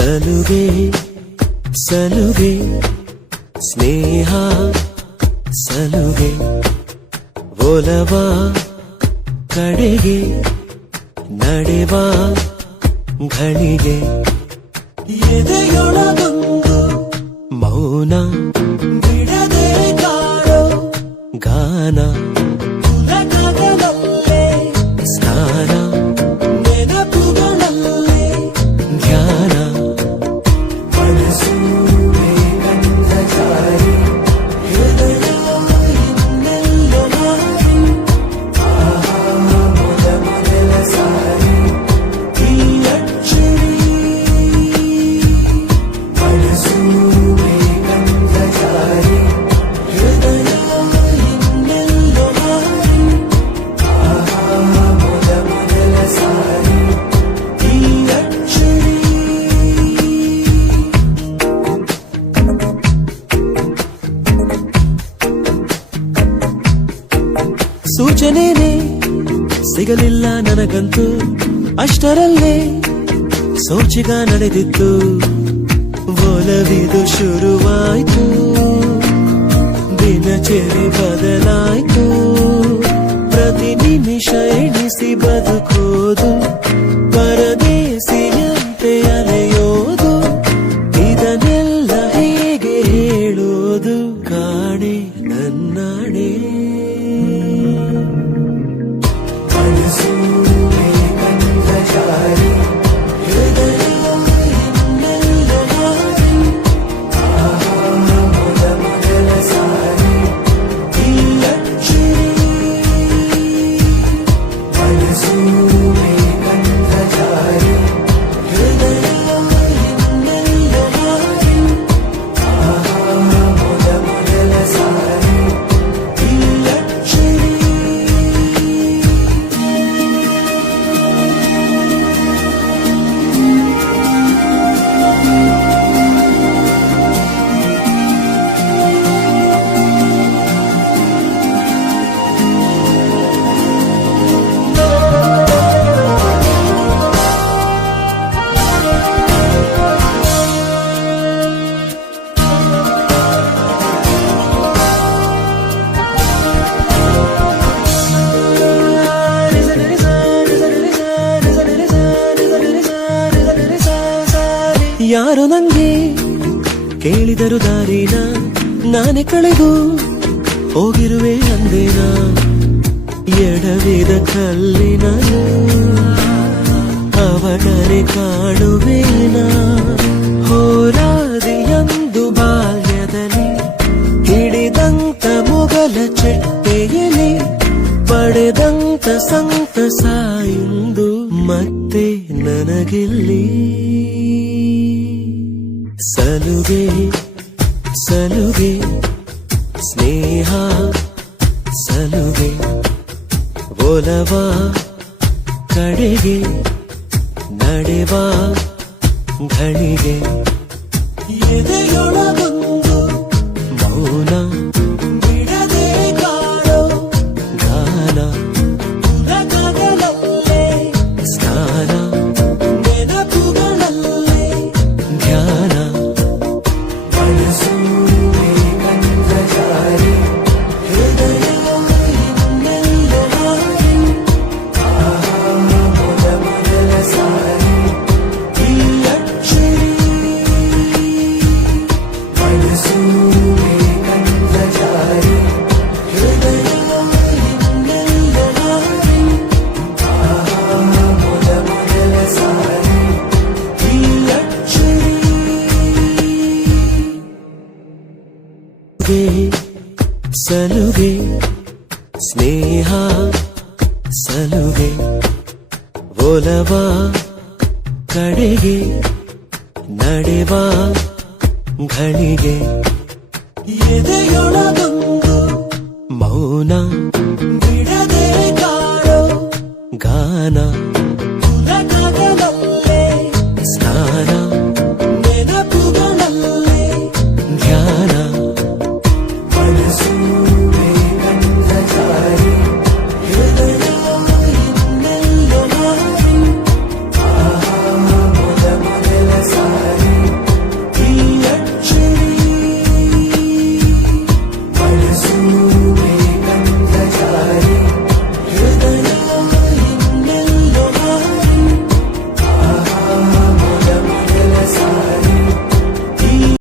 ಸಲುಗೆ ಸಲುಗೆ ಸ್ನೇಹ ಸಲುಗೆ ಒಲವ ಕಡೆಗೆ ನಡೆವ ಘಳಿಗೆ ಎದೆಯೊಳಗೊಂದು ಮೌನ ಬಿಡದೆ ಕಾಡೋ ಗಾನ ಉಲಗದಲ್ಲೇ ಸ್ನಾನ ನೆನಪುಗಳಲ್ಲೇ ಧ್ಯಾನ ಮನಸ್ಸು ಗಂಧ ಜಾರಿ ಹೃದಯ ಇನ್ನೆಲ್ಲೋ ಮಾರಿ ಮೊದಲ ಸಾರಿ ಈ ಅಚ್ಚರಿ ಮನಸ್ಸು ಗಂಧ ಜಾರಿ ಹೃದಯ ಇನ್ನೆಲ್ಲೋ ಮಾರಿ ಮೊದಲ ಸಾರಿ ಈ ಅಚ್ಚರಿ ಸೂಚನೆನೇ ಸಿಗಲಿಲ್ಲ ನನಗಂತೂ ಅಷ್ಟರಲ್ಲೇ ಸೋಚಿಗ ನಡೆದಿತ್ತು ಒಲವಿದು ಶುರುವಾಯ್ತು ದಿನಚರಿ ಬದಲಾಯ್ತು ಪ್ರತಿ ನಿಮಿಷ ಎಣಿಸಿ ಬದುಕೋದು ಪರದೇಸಿಯಂತೆ ಅಲೆಯೋದು ಇದನ್ನೆಲ್ಲ ಹೇಗೆ ಹೇಳೋದು ಕಾಣೆ ನನ್ನಾಣೆ ಮನಸ್ಸು ಗಂಧ ಜಾರಿ ಹೃದಯ ಇನ್ನೆಲ್ಲೋ ಮಾರಿ ಮೊದಲ ಸಾರಿ ಈ ಅಚ್ಚರಿ ಮನಸ್ಸು ಗಂಧ ಜಾರಿ ಹೃದಯ ಇನ್ನೆಲ್ಲೋ ಮಾರಿ ಮೊದಲ ಸಾರಿ ಈ ಅಚ್ಚರಿ ಯಾರು ನಂಗೆ ಕೇಳಿದರು ದಾರಿನ ನಾನೇ ಕಳೆದು ಹೋಗಿರುವೆ ಅಂದೇನ ಎಡವಿದ ಕಲ್ಲಿನ ಅವನನೆ ಕಾಣುವೇನ ಹೋರಾದಿಯಂದು ಬಾಲ್ಯದಲ್ಲಿ ಹಿಡಿದಂತ ಮೊಗಲ ಚೆಟ್ಟೆಯಲ್ಲಿ ಪಡೆದಂತ ಸಂತಸ ಇಂದು ಮತ್ತೆ ನನಗಿಲ್ಲಿ ಸಲುಗೆ ಸಲುಗೆ ಸ್ನೇಹ ಸಲುಗೆ ಒಲವ ಕಡೆಗೆ ನಡೆವ ಘಳಿಗೆ ಎದೆಯೊಳಗೊಂದು ಮೌನ ಬಿಡದೆ ಕಾಡೋ ಗಾನ ಉಲಗದಲ್ಲೇ ಸ್ನಾನ ನೆನಪುಗಳಲ್ಲೇ ಧ್ಯಾನ ಮನಸ್ಸು ಗಂಧ ಜಾರಿ ಹೃದಯ ಇನ್ನೆಲ್ಲೋ ಮಾರಿ ಮೊದಲ ಸಾರಿ ಈ ಅಚ್ಚರಿ ಮನಸ್ಸು ಗಂಧ ಜಾರಿ ಹೃದಯ ಇನ್ನೆಲ್ಲೋ ಮಾರಿ ಮೊದಲ ಸಾರಿ ಈ ಅಚ್ಚರಿ ಸಲುಗೆ ಸ್ನೇಹ ಸಲುಗೆ ಒಲವ ಕಡೆಗೆ ನಡೆವ ಘಳಿಗೆ ಎದೆಯೊಳಗೊಂದು ಮೌನ ಬಿಡದೆ ಕಾಡೋ ಗಾನ